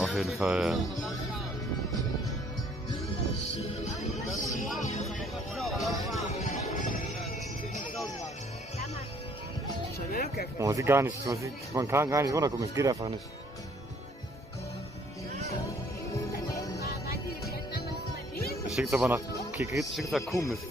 Auf jeden Fall, ja. Man sieht gar nichts, man kann gar nicht runtergucken, es geht einfach nicht. Schick's aber nach Kuhmist.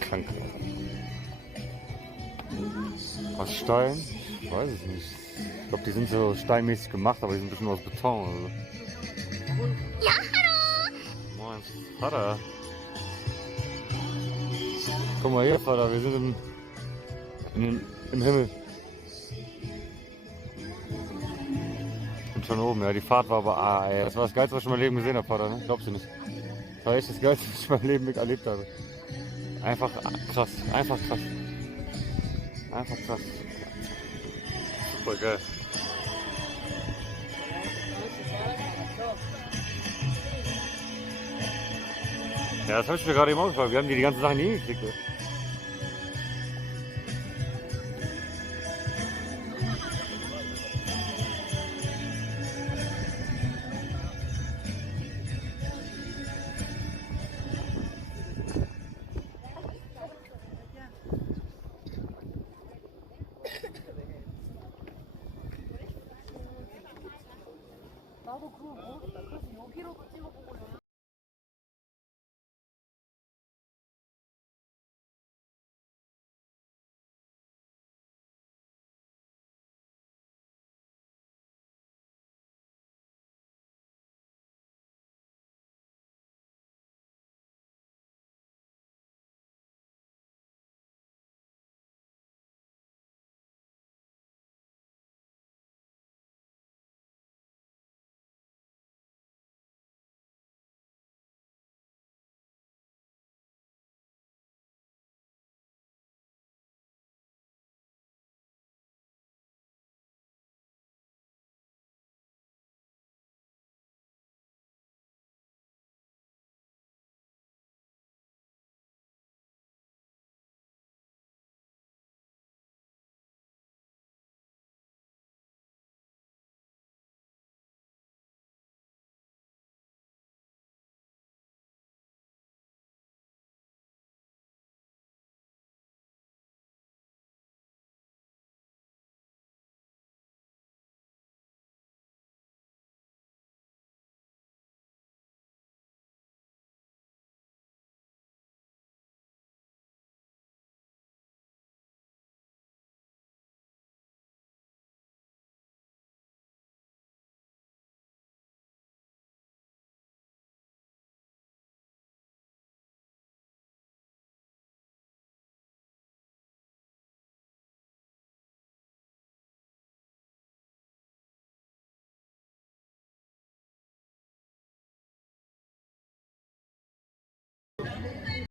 Krank. Aus Stein? Ich weiß es nicht. Ich glaube, die sind so steinmäßig gemacht, aber die sind ein bisschen aus Beton. Also. Ja, hallo! Moin, Vater. Guck mal hier, Vater, wir sind im Himmel. Und schon oben, ja. Die Fahrt war aber, ey, das war das Geilste, was ich in meinem Leben gesehen habe, Vater, ne? Glaubst du nicht? Das war echt das Geilste, was ich in meinem Leben erlebt habe. Einfach krass, einfach krass. Einfach krass. Super geil. Ja, das habe ich mir gerade eben auch gefragt. Wir haben die ganzen Sachen nie hingekriegt.